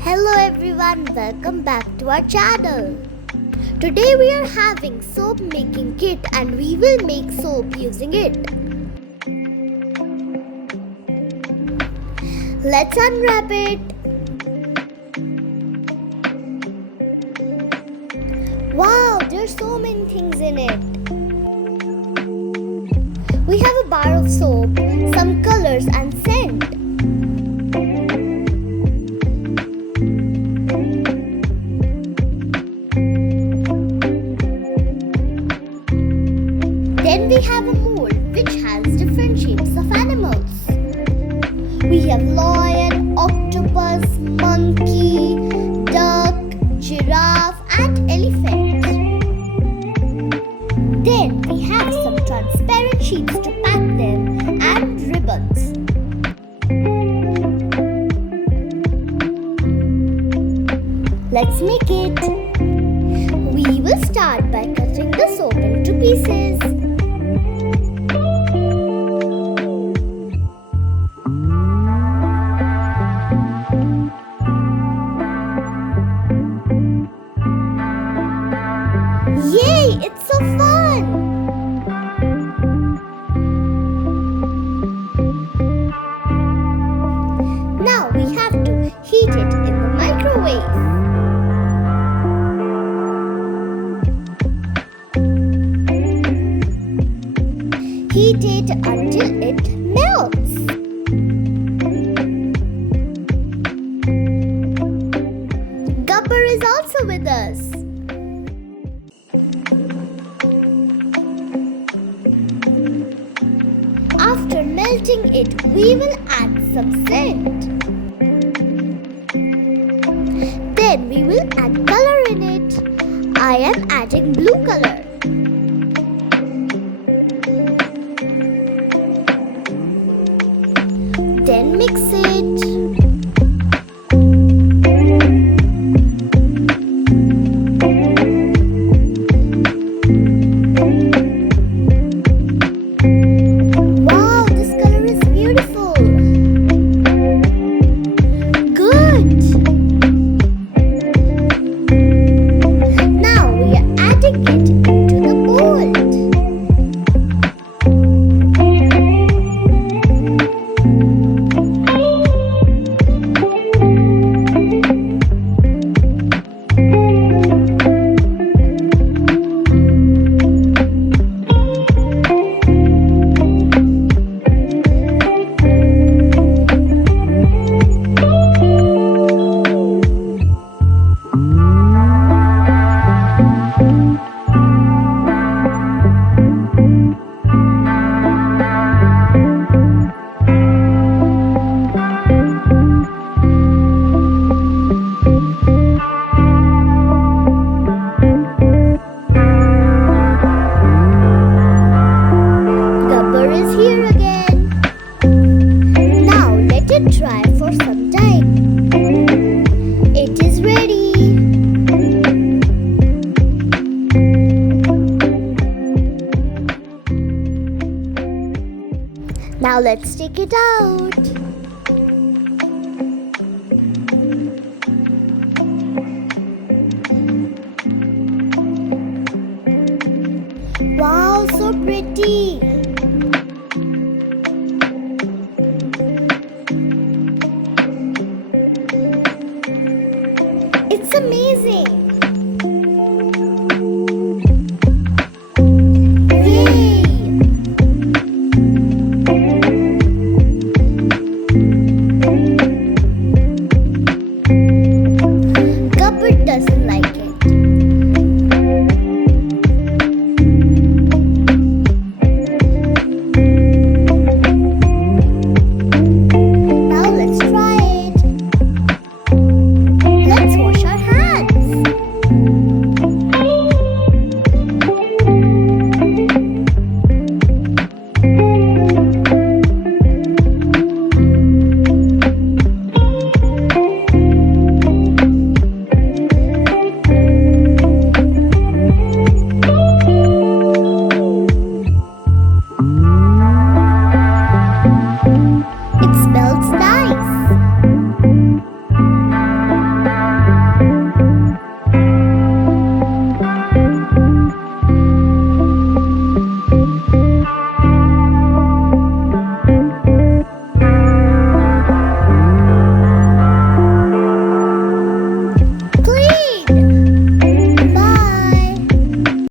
Hello everyone, welcome back to our channel. Today we are having soap making kit and we will make soap using it. Let's unwrap it. Wow, there's so many things in it. We have a bar of soap, some colors and scent. Then we have a mold which has different shapes of animals. We have lion, octopus, monkey, duck, giraffe and elephant. Then we have some transparent sheets to pack them and ribbons. Let's make it. We will start by cutting the soap into pieces. Yay! It's so fun! Now we have to heat it in the microwave. Heat it until it melts. Gabbar is also with us. After melting it, we will add some scent. Then we will add color in it. I am adding blue color. Then mix it. Wow, this color is beautiful. Good. Now we are adding it into the mold. Try for some time. It is ready. Now let's take it out. Wow, so pretty. It's amazing!